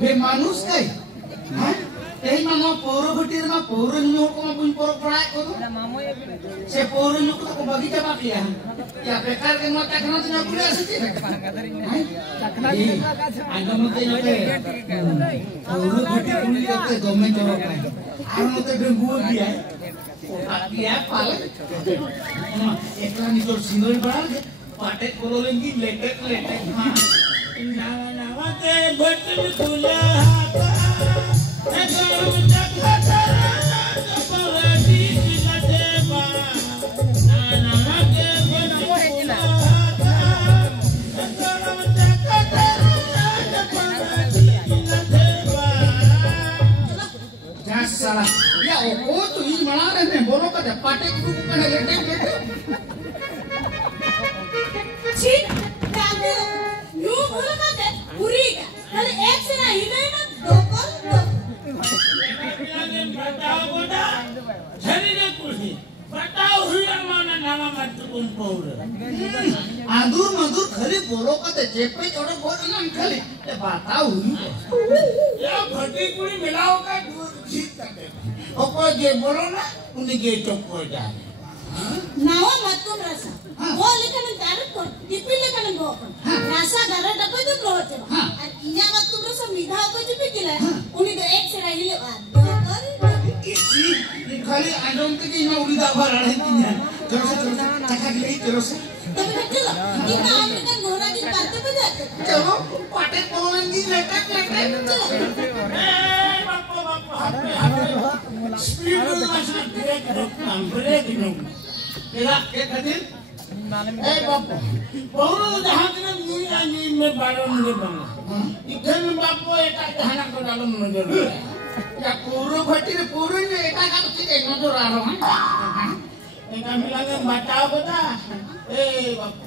Be manus kai. Teh mama poro betir ma poro nyok ma pun poro prai ko. Se poro nyok ko bagi coba ya. Ya bekar ke mata kena tu nyok dia sih. Anda mesti nyok. Poro betir pun nyok domen jorok kai. Anu mesti denggu dia. Dia pal. Eklan itu single banget. Patek kalau lagi letek. Nawa ke betul kula hata. Salah. Ya oh tuh ini malah nih bolok aja patek itu bukan letek. Cik, kamu, you bolok aja, uri kan? Kalau ek sih nah ini mah dokol. Batao boda, cari deh kursi. Batao hilang mana nama mati kumpul. Adur khali bolok aja cepet orang bolok enam kali. Batao. Ya bhati kuri milau ka जीत करते ओको जे बोलो ना उन्हें जे choco जाए नावा मत को रसा वो लेकिन डायरेक्ट को टिपी लेकिन वो रसा डायरेक्ट डब्बे तो ब्लोट है और इन्या मत को रसा मीठा को जो भी किला उन्हें तो एक से रही ले बात इसी खाली आंदोलन के कि मैं उड़ी दावा रहे हैं चलो चखा के चलो से तब चलो ये काम में घोड़ा की बातें बजाते चलो पाटे पोलेंगी लेटक चलो स्पीड में मशीन ब्रेक नो तेरा के खातिर ए बापू बहुरो जहां के दुनिया में बारो मुझे बंगा इधर बापू एटा जहां को डालो नजर या पूरो भट्टी रे पूरो ने एटा का के नजर आ रहा है एटा मिलाके बताओ बता ए बापू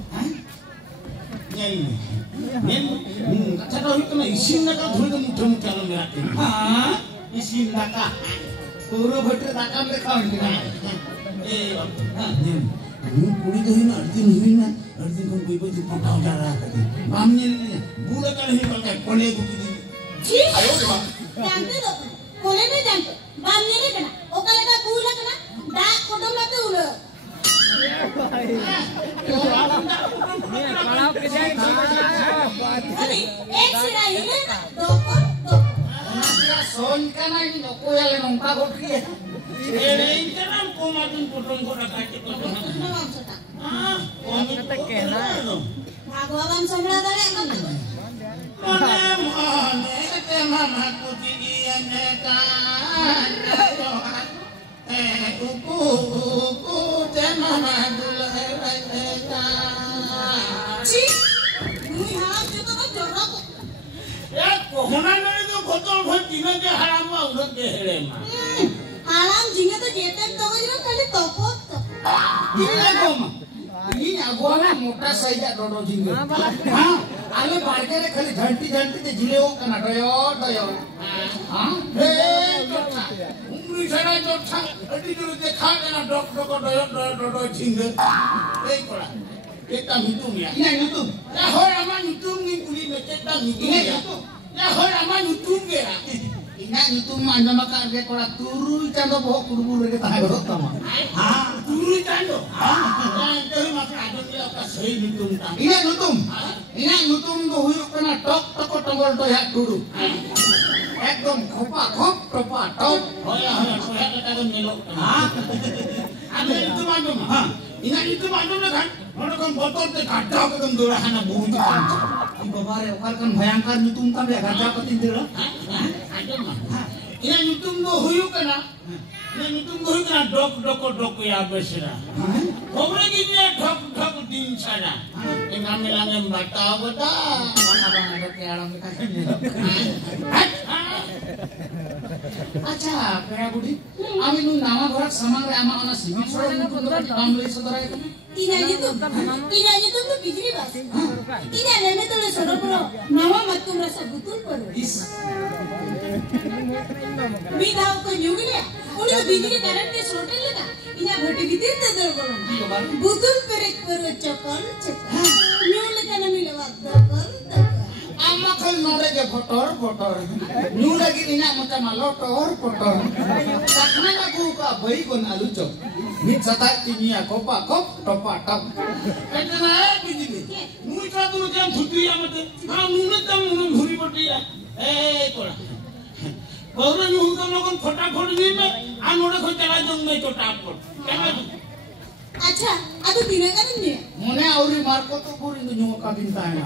नहीं अच्छा तो इतना इसी ना का धुल मुठो मुठालो मेरा हां इसी नाका पूरो भट्टी नाका में खाओ ए बापू पूरी तो ही ना अर्जुन को कोई कोई पटाव जा रहा है मामने बुरा कर ही बोलता है कोने को जी आयो रे बाप जानते हो कोने नहीं जानते मामने नहीं करना ओ कल का बुरा करना डा कोडम लाते उलो एक सिरा हिले दो सोन का ना ini no ko yale nongka gotri ya ini kan ko matun potong ko rakat ko Bhagwan samra dare kan mone te mama ko tigiane ka uku te mama dulhe ka जी मुई हाथ जो तो जोरा को ya ko hona nare to botol bhot dina ke haram ma urat de hele ma आराम जिंगे तो जेते तो जो खाली तोपो ini ko ma ini agora मोटा साइज डोडो जिंगे हां आले बारके रे खाली घंटी ते जिलेओ कना डयो हां हे जोठा उंगली छड़ा जोठा अटी जो देखा ना dock डोडो जिंगे A Cola eta mitum ya ina mitum ya hora ma mitum ni kuli me eta mitum ya ya hora ma mitum gera ina mitum anda maka re kola turu chando boh kurubul re tahe gorot tama ha turu chando ha itu maka adon dia ka sei mitum ta ina mitum do huyuk kana tok tok tongol to ya turu ekdom khopa khop topa top hoya soya kata ko nelo ha ame itu mandum ha ina itu mandum na kan mana kan botol te gadda ko dum dora hana buju kan i babare okar kan bhayankar mitum ta be gadda ko tin dira ina mitum do huyu kana dok ya besra homre gini dhok din sana ina melange bata bata mana bang dok ya alam ka अच्छा पेरा बुढ़ी आमी नु नामा घरात सामान रे आमा ओना सिविल सोडे नु तो काम ले सदरा है तीना ये तो बिजली बात तीना लेने तो ले सदर पर नामा मत तुम रसा बुतुल पर इस बीधाव को युगले उन्हें बिजली करंट ने सोटे लगा इना घटी भीतर ते दर बोलो बुतुल पर एक पर चकन न्यू लेकर मिले बात कर आमा khal nore ke fotor nu lagi inya macam lotor sakna aku ka bai kon alu chop ni satak tinia kopa kop topa top एतना बिजली मुई का तू जम छुटिया मत हां मुने तम मुने घुरी पटिया ए कोड़ा बहुरा नु हम लोगन फटाफट नी में आ नोडे खो चला जंग में तो टापट अच्छा अदु दिने करेंगे mone auri marko to puri nu nyu ka bintana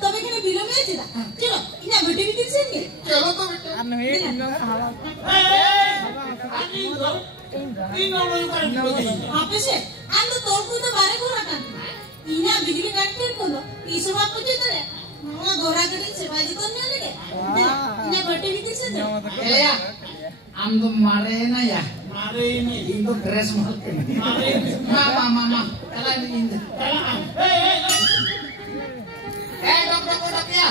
तबे के बिलो में चला चलो इना बेटे भी दिख सेंगे chalo to beta ए आदि दो तीन नोडे का आपे से अंदर तोड़ को तो बारे को रखा इना बिजली काट कर को इस बात पूछे तो मामा गोरा गड़ी से बाजी तो नहीं लगे इना बेटे भी दिख सेंगे ya am to mare na ya मारे में indo dress mal मारे mama kala ni indo dokter ya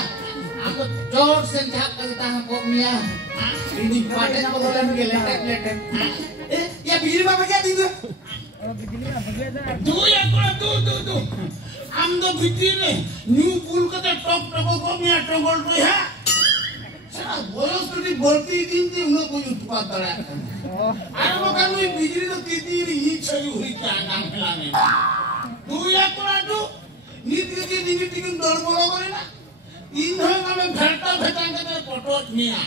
aku jor senjak kita kok mia ini paten bodolan ke letek ya bijili bapak क्या दिनु तू या कोड़ा तू हम तो बिजली न्यू पुल का टॉप को मिया टोगल तो है सारा बोलो तो बोलती दिन दिन उन को उत्पाद तड़ा अरे वो कानू बिजली तो तीती ही छई हुई क्या काम खिलाने तू या कोड़ा तू नीति की नीति की दौड़ बोलो करे ना इन धर का मैं भेटा के फोटो मिया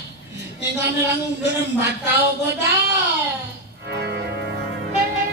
इंगा में रंग उधर बताओ बता